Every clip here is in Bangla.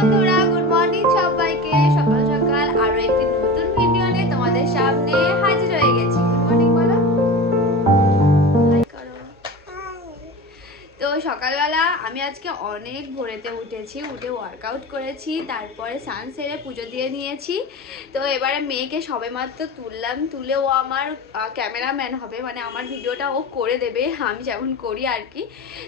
বন্ধুরা, গুড মর্নিং সবাইকে। সকাল সকাল আরো একটি নতুন ভিডিও নিয়ে তোমাদের সামনে হাজির হয়ে গেছি। গুড মর্নিং বলো, হাই করো। তো সকালবেলা আমি আজকে অনেক ভোরেতে উঠেছি, উঠে ওয়ার্কআউট করেছি, তারপরে স্নান সেরে পুজো দিয়ে নিয়েছি। তো এবারে মেয়েকে সবেমাত্র তুললাম, তুলে ও আমার ক্যামেরাম্যান হবে, মানে আমার ভিডিওটা ও করে দেবে আমি যেমন করি আর কি।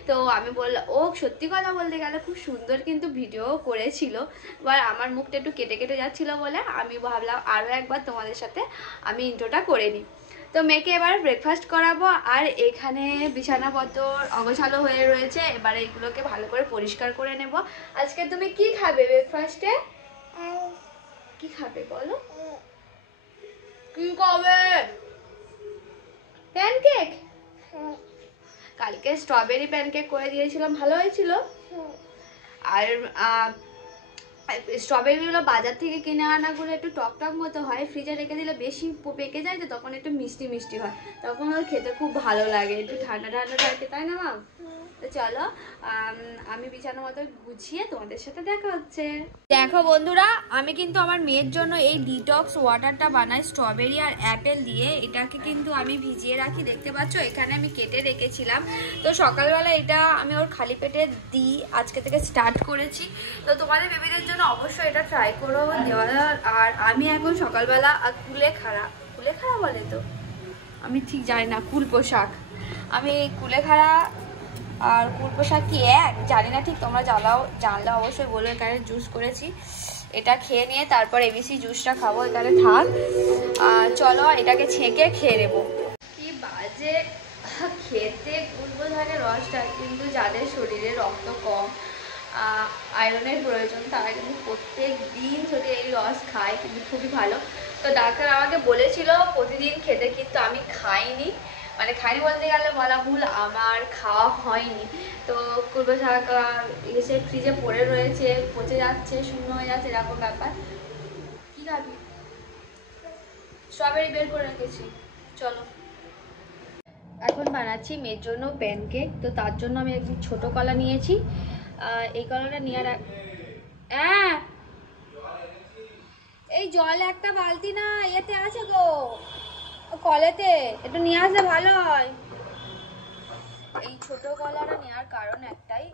তো আমি বললাম, ও সত্যি কথা বলতে গেলে খুব সুন্দর কিন্তু ভিডিও করেছিল। এবার আমার মুখটা একটু কেটে কেটে যাচ্ছিলো বলে আমি ভাবলাম আরও একবার তোমাদের সাথে আমি ইন্ট্রোটা করে নিই। তো মেয়েকে এবার ব্রেকফাস্ট করাবো, আর এখানে বিছানাপত্র অগোছালো হয়ে রয়েছে, এবার এগুলোকে ভালো করে পরিষ্কার করে নেব। আজকে তুমি কি খাবে ব্রেকফাস্টে? কি খাবে বলো, কি খাবে? প্যানকেক? কালকে স্ট্রবেরি প্যানকেক করে দিয়েছিলাম, ভালো হয়েছিল। আর স্ট্রবেরিগুলো বাজার থেকে কিনে আনাগুলো একটু টক টক মতো হয়, ফ্রিজে রেখে দিলে বেশি পেকে যায়, তো তখন একটু মিষ্টি মিষ্টি হয়, তখন ওর খেতে খুব ভালো লাগে, একটু ঠান্ডা ঠান্ডা থাকে, তাই না মাম? তো চলো আমি বিছানা মতো গুছিয়ে তোমাদের সাথে দেখা হচ্ছে। দেখো বন্ধুরা, আমি কিন্তু আমার মেয়ের জন্য এই ডিটক্স ওয়াটারটা বানাই স্ট্রবেরি আর অ্যাপেল দিয়ে। এটাকে কিন্তু আমি ভিজিয়ে রাখি, দেখতে পাচ্ছ এখানে আমি কেটে রেখেছিলাম। তো সকালবেলা এটা আমি ওর খালি পেটে দিই, আজকে থেকে স্টার্ট করেছি। তো তোমাদের বেবিদের জন্য অবশ্যই এটা ট্রাই করো দেওয়া। আর আমি এখন সকালবেলা কুলেখাড়া বলে, তো আমি ঠিক জানি না, কুলপোশাক, আমি কুলেখাড়া আর কুলপোশাক কি এক জানি না ঠিক, তোমরা জানলে অবশ্যই বলো। এখানে জুস করেছি, এটা খেয়ে নিয়ে তারপর এবিসি জুসটা খাবো, এখানে থাক। চলো এটাকে ছেঁকে খেয়ে নেবো। কি বাজে খেতে কুলপোশাকের রসটা, কিন্তু যাদের শরীরে রক্ত কম, আয়রনের প্রয়োজন, তারা কিন্তু প্রত্যেক দিন যদি এই রস খায় কিন্তু খুবই ভালো। তো ডাক্তার আমাকে বলেছিল প্রতিদিন খেতে, কিন্তু আমি খাইনি, মানে খাইনি বলতে গেলে বলা ভুল, আমার খাওয়া হয়নি। তো কুলপো শাক এসে ফ্রিজে পড়ে রয়েছে, পচে যাচ্ছে, শূন্য হয়ে যাচ্ছে, এরকম ব্যাপার। কি খাবি? স্ট্রবেরি বের করে রেখেছি, চলো। এখন বানাচ্ছি মেয়ের জন্য প্যানকেক। তো তার জন্য আমি একটি ছোট কলা নিয়েছি, এই কলাটা নিয়ে হ্যাঁ, এই জল একটা বালতি না এতে আছে গো, কলেতে একটু নিয়ে আসলে ভালো হয়। এই ছোট কলাটা নেওয়ার কারণ একটাই,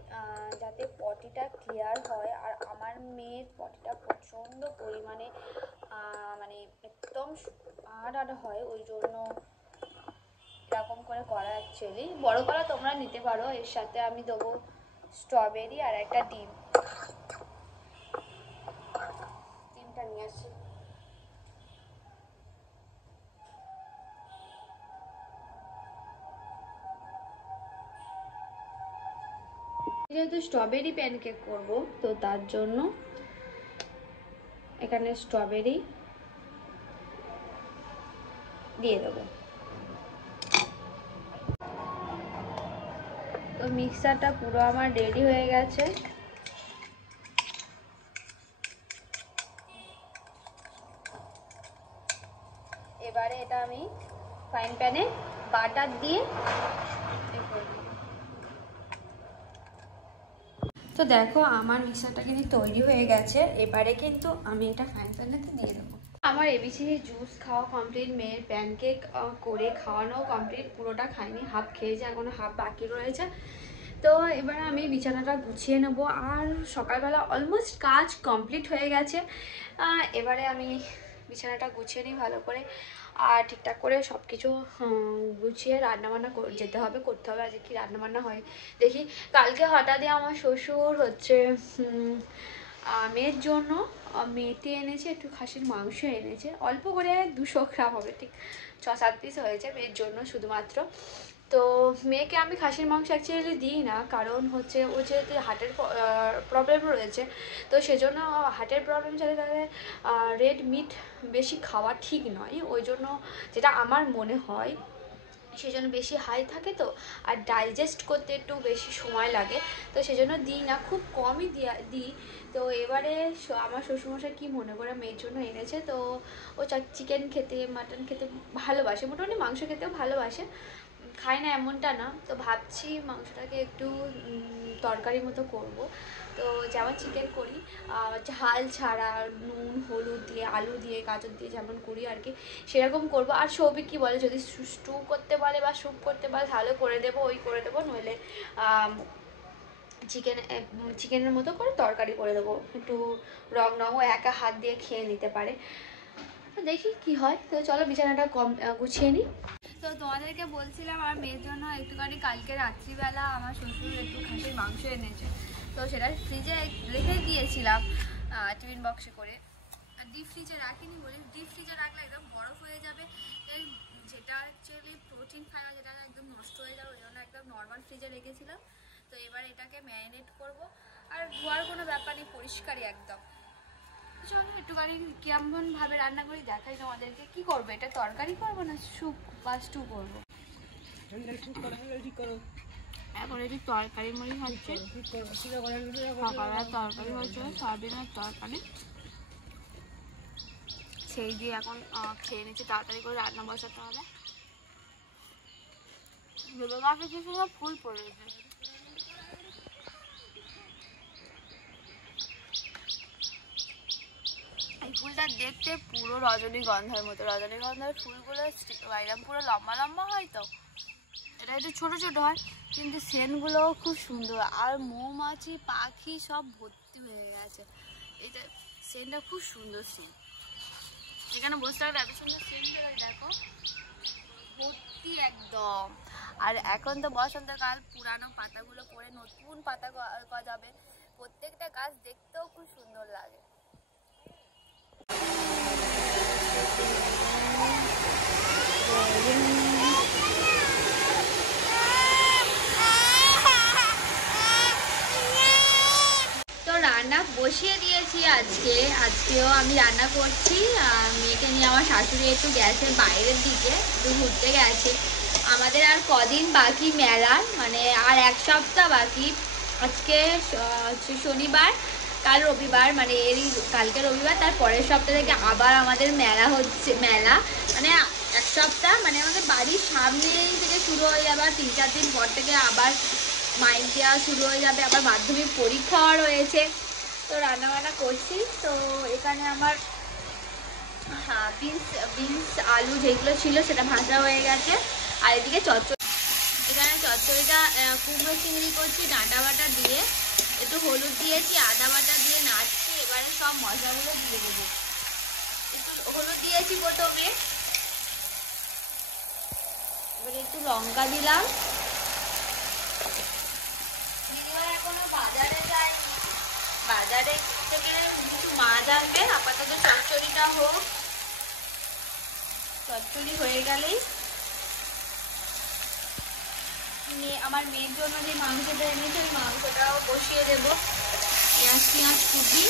যাতে পটিটা ক্লিয়ার হয়। আর আমার মেয়ের পটিটা প্রচণ্ড পরিমাণে মানে একদম আট হয়, ওই জন্য এরকম করে করা। অ্যাকচুয়ালি বড় কলা তোমরা নিতে পারো, এর সাথে আমি দেবো স্ট্রবেরি আর একটা ডিমটা নিয়ে আসছি। যেহেতু স্ট্রবেরি প্যানকেক করব, তো তার জন্য এখানে স্ট্রবেরি দিয়ে দেবো। তো মিক্সারটা পুরো আমার রেডি হয়ে গেছে। এবারে এটা আমি ফ্রাইং প্যানে বাটার দিয়ে। তো দেখো আমার মিক্সারটা কিন্তু তৈরি হয়ে গেছে, এবারে কিন্তু আমি এটা ফ্রাইং প্যানেতে দিয়ে দেবো। আমার এবিসি জুস খাওয়া কমপ্লিট, মেয়ের প্যানকেক করে খাওয়ানো কমপ্লিট, পুরোটা খাইনি, হাফ খেয়েছে, এখনো হাফ বাকি রয়েছে। তো এবার আমি বিছানাটা গুছিয়ে নেবো, আর সকালবেলা অলমোস্ট কাজ কমপ্লিট হয়ে গেছে। এবারে আমি বিছানাটা গুছিয়ে নিই ভালো করে, আর ঠিকঠাক করে সব কিছু গুছিয়ে রান্নাবান্না যেতে হবে, করতে হবে। আজকে কি রান্নাবান্না হয় দেখি। কালকে হঠাৎই আমার শ্বশুর হচ্ছে মেয়ের জন্য মেটে এনেছে, একটু খাসির মাংস এনেছে, অল্প করে 200 গ্রাম হবে, ঠিক 6-7 পিস হয়েছে মেয়ের জন্য শুধুমাত্র। তো মেয়েকে আমি খাসির মাংস অ্যাকচুয়ালি দিই না, কারণ হচ্ছে ও যেহেতু হার্টের প্রবলেম রয়েছে, তো সেজন্য হার্টের প্রবলেম যাতে তাদের রেড মিট বেশি খাওয়া ঠিক নয়, ওই জন্য যেটা আমার মনে হয়, সেই জন্য বেশি হাই থাকে তো, আর ডাইজেস্ট করতে একটু বেশি সময় লাগে, তো সেজন্য দিই না, খুব কমই দিই। তো এবারে আমার শ্বশুরমশাই কী মনে করে মেয়ের জন্য এনেছে, তো ও চিকেন খেতে মাটন খেতে ভালোবাসে, মোটামুটি মাংস খেতেও ভালোবাসে, খাই না এমনটা না, তো ভাবছি মাংসটাকে একটু তরকারি মতো করব। তো যেমন চিকেন করি ঝাল ছাড়া, নুন হলুদ দিয়ে আলু দিয়ে গাজর দিয়ে যেমন করি আর কি, সেরকম করব। আর সৌভিক কী বলে, যদি স্টু করতে বলে বা স্যুপ করতে বলে তাহলে করে দেবো, ওই করে দেবো, নইলে চিকেনের মতো করে তরকারি করে দেবো, একটু রঙও একা হাত দিয়ে খেয়ে নিতে পারে। দেখি কি হয়। তো চলো বিছানাটা গুছিয়ে নিই। তো তোমাদেরকে বলছিলাম আমার মেয়ের জন্য একটুখানি কালকে রাত্রিবেলা আমার শ্বশুর একটু খাসির মাংস এনেছে, তো সেটা ফ্রিজে রেখে দিয়েছিলাম টিফিন বক্সে করে। আর ডিপ ফ্রিজে রাখিনি বলে, ডিপ ফ্রিজে রাখলে একদম বরফ হয়ে যাবে, যেটা অ্যাকচুয়ালি প্রোটিন ফাইবার যেটা একদম নষ্ট হয়ে যাবে, ওই জন্য একদম নর্মাল ফ্রিজে রেখেছিলাম। তো এবার এটাকে ম্যারিনেট করব, আর ধোয়ার কোনো ব্যাপার নেই, পরিষ্কারই একদম। চলো একটুখানি কেমনভাবে রান্না করি দেখাই তোমাদেরকে। কি করবো, এটা তরকারি করবো না স্যুপ বা স্টু করবো? এখন একটু তরকারি মুড়ি হচ্ছে, সকালের তরকারি হচ্ছে, সয়াবিনের তরকারি, সেই দিয়ে এখন খেয়ে নিচ্ছি। তাড়াতাড়ি করে রান্না বসাতে হবে। কিছু সময় ফুল পড়েছে, এই ফুলটা দেখতে পুরো রজনীগন্ধার মতো। রজনীগন্ধার ফুলগুলো এরকম পুরো লম্বা লম্বা হয়, তো এটা একটু ছোট ছোট হয়, কিন্তু সেন্টগুলোও খুব সুন্দর। আর মৌমাছি পাখি সব ভর্তি হয়ে গেছে। এটা সেন্টটা খুব সুন্দর সেন্ট, এখানে বসে থাকলে এত সুন্দর সেন্ট বেরোয়, দেখো ভর্তি একদম। আর এখন তো বসন্তকাল, পুরানো পাতাগুলো পড়ে নতুন পাতা গজাবে, প্রত্যেকটা গাছ দেখতেও খুব সুন্দর লাগে। তো রান্না বসিয়ে দিয়েছি আজকেও আমি রান্না করছি। মেয়েকে নিয়ে আমার শাশুড়ি একটু গেছে বাইরের দিকে, একটু ঘুরতে গেছে। আমাদের আর কদিন বাকি মেলার, মানে আর এক সপ্তাহ বাকি। আজকে হচ্ছে শনিবার, কাল রবিবার, মানে এরই কালকে রবিবার, তার পরের সপ্তাহ থেকে আবার আমাদের মেলা হচ্ছে। মেলা মানে এক সপ্তাহ, মানে আমাদের বাড়ির সামনেই থেকে শুরু হয়ে যাবে, 3-4 দিন পর থেকে আবার মাইন্ড দেওয়া শুরু হয়ে যাবে, আবার মাধ্যমিক পরীক্ষাও রয়েছে। তো রান্নাবান্না করছি। তো এখানে আমার বিনস আলু যেগুলো ছিল সেটা ভাজা হয়ে গেছে। আর এদিকে চচ্চড়ি, এখানে চচ্চড়িটা কুমড়ো চিংড়ি করছি ডাঁটা বাটা দিয়ে, একটু হলুদ দিয়েছি, আদা বাটা দিয়ে নাড়ছি। এবারে সব মশলাগুলো দিয়ে দেবো। একটু হলুদ দিয়েছি প্রথমে, এবারে একটু লঙ্কা দিলাম। এখনো বাজারে যায়নি, বাজারে থেকে কিছু মাছ আনবে। আপাতত চচ্চড়িটা হোক, চচ্চড়ি হয়ে গেলেই আমার মেয়ের জন্য যে মাংসটা এনেছে ওই মাংসটাও বসিয়ে দেবো। পেঁয়াজ কুচি,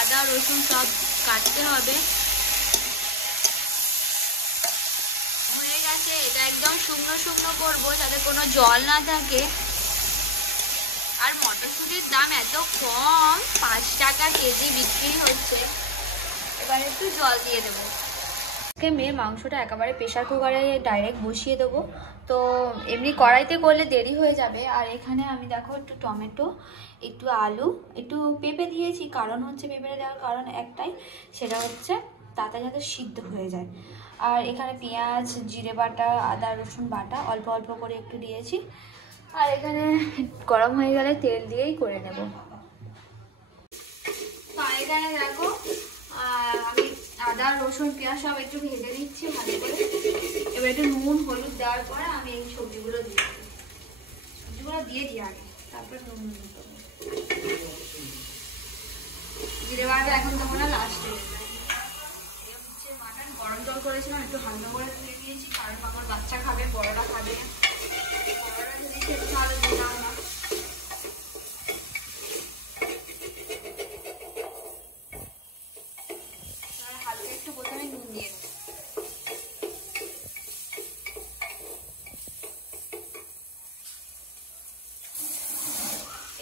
আদা রসুন সব কাটতে হবে। হয়ে গেছে, এটা একদম শুকনো শুকনো করবো যাতে কোনো জল না থাকে। আর মটরশুঁটির দাম এত কম, 5 টাকা কেজি বিক্রি হচ্ছে। এবার একটু জল দিয়ে দেবো। আজকে মেয়ের মাংসটা একেবারে প্রেশার কুকারে ডাইরেক্ট বসিয়ে দেবো। তো এমনি কড়াইতে করলে দেরি হয়ে যাবে। আর এখানে আমি দেখো একটু টমেটো, একটু আলু, একটু পেঁপে দিয়েছি। কারণ হচ্ছে পেঁপেটা দেওয়ার কারণ একটাই, সেটা হচ্ছে তাড়াতাড়ি যাতে সিদ্ধ হয়ে যায়। আর এখানে পেঁয়াজ, জিরে বাটা, আদা রসুন বাটা অল্প অল্প করে একটু দিয়েছি। আর এখানে গরম হয়ে গেলে তেল দিয়েই করে নেব। তো এখানে দেখো আমি আদা রসুন পেঁয়াজ সব একটু ভেজে নিচ্ছি ভালো করে। এবার একটু নুন হলুদ দেওয়ার পরে আমি এই সবজিগুলো দিয়ে দেবো। সবজিগুলো দিয়ে দিই আগে, তারপরে নুন দেবো। জিরে বাটা এখন দেবো না, লাস্টে। হচ্ছে মাটন গরম জল করেছিলাম, একটু হালকা করে তুলে দিয়েছি, কারণ আমার বাচ্চা খাবে, বড়রা খাবে। বড়রা যদি খেতে তাহলে দিলাম না। হালকা একটু প্রথমে নুন দিয়ে দেবো।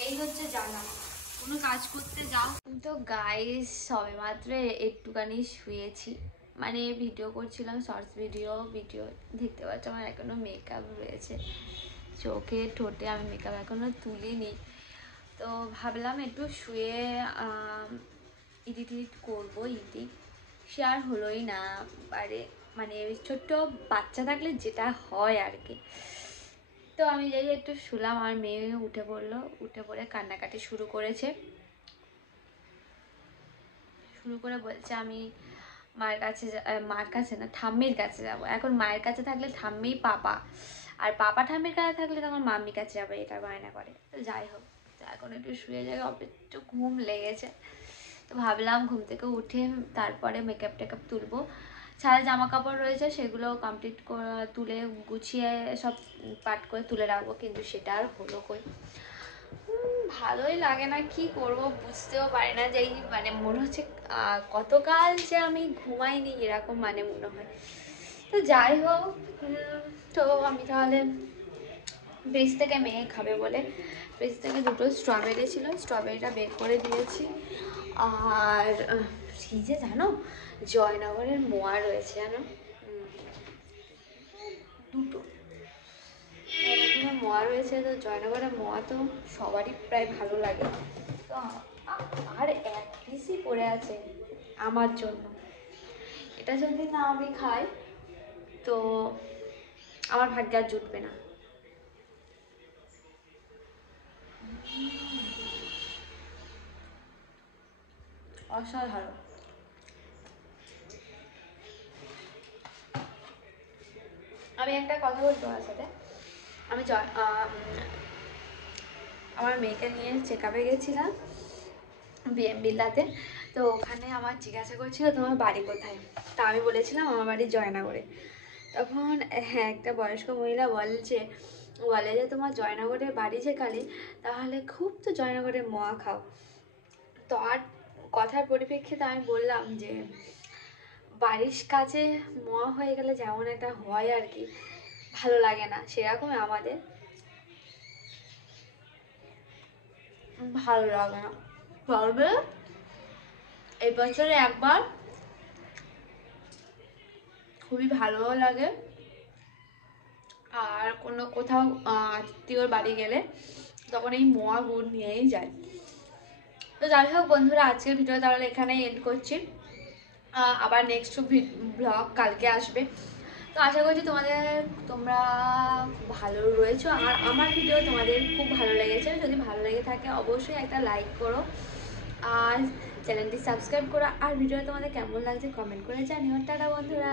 এই হচ্ছে জ্বালা, কোনো কাজ করতে যাও। তো গাইস সবে মাত্র একটুখানি শুয়েছি, মানে ভিডিও করছিলাম, শর্টস ভিডিও দেখতে পাচ্ছ আমার এখনো মেকআপ রয়েছে চোখে ঠোঁটে, আমি মেকআপ এখনো তুলিনি। তো ভাবলাম একটু শুয়ে এডিট করবো, সে আর হলোই না। মানে ছোট্ট বাচ্চা থাকলে যেটা হয় আর কি। তো আমি যাই একটু শুলাম, আর মেয়ে উঠে পড়লো, উঠে পড়ে কান্নাকাটি শুরু করে বলছে আমি মার কাছে না ঠাম্মির কাছে যাব। এখন মায়ের কাছে থাকলে ঠাম্মি পাপা, আর পাপা ঠাম্মির কাছে থাকলে তখন মাম্মির কাছে যাবে, এটা বায়না করে। তো যাই হোক, এখন একটু শুয়ে যাবে, একটু ঘুম লেগেছে। তো ভাবলাম ঘুম থেকে উঠে তারপরে মেকআপ টেকআপ তুলবো। সারা জামা কাপড় রয়েছে সেগুলো কমপ্লিট তুলে গুছিয়ে সব পাট করে তুলে রাখবো, কিন্তু সেটা আর হলো কই। ভালোই লাগে না, কি করব বুঝতেও পারি না। যে মানে মনে হচ্ছে গতকাল যে আমি ঘুমাইনি এরকম মানে মনে হয়। তো যাই হোক, তো আমি তাহলে ফ্রিজ থেকে মেয়ে খাবে বলে ফ্রিজ থেকে দুটো স্ট্রবেরি ছিল, স্ট্রবেরিটা বের করে দিয়েছি। আর ফ্রিজে জানো জয়নগরের মোয়া রয়েছে, জানো দুটো মোয়া রয়েছে। তো জয়নগরের মোয়া তো সবারই প্রায় ভালো লাগে। তো আর এক পিসই পড়ে আছে আমার জন্য, এটা যদি না আমি খাই তো আমার ভাগ্যে আর জুটবে না। অসাধারণ। আমি একটা কথা বলতে তোমার সাথে, আমি আমার মেয়েকে নিয়ে চেক আপে গেছিলাম বিএমবিল্লাতে। তো ওখানে আমার জিজ্ঞাসা করছিল তোমার বাড়ি কোথায়। তা আমি বলেছিলাম আমার বাড়ি জয়নগরে। তখন হ্যাঁ একটা বয়স্ক মহিলা বলে যে তোমার জয়নগরের বাড়ি যেখানে, তাহলে খুব তো জয়নগরের মোয়া খাও। তো আর কথার পরিপ্রেক্ষিতে আমি বললাম যে বাড়ির কাছে মোয়া হয়ে গেলে যেমন একটা হয় আর কি, ভালো লাগে না, সেরকম আমাদের ভালো লাগে না। তবে এই বছরে একবার খুবই ভালোও লাগে, আর কোথাও আত্মীয়র বাড়ি গেলে তখন এই মোয়া গুড় নিয়েই যায়। তো যাই হোক বন্ধুরা, আজকের ভিডিও তাহলে এখানেই এন্ড করছি। আবার নেক্সট ব্লগ কালকে আসবে। তো আশা করছি তোমরা ভালো রয়েছো, আর আমার ভিডিও তোমাদের খুব ভালো লেগেছে। যদি ভালো লেগে থাকে অবশ্যই একটা লাইক করো, আর চ্যানেলটি সাবস্ক্রাইব করো, আর ভিডিও তোমাদের কেমন লাগছে কমেন্ট করে জানিও। টাটা বন্ধুরা।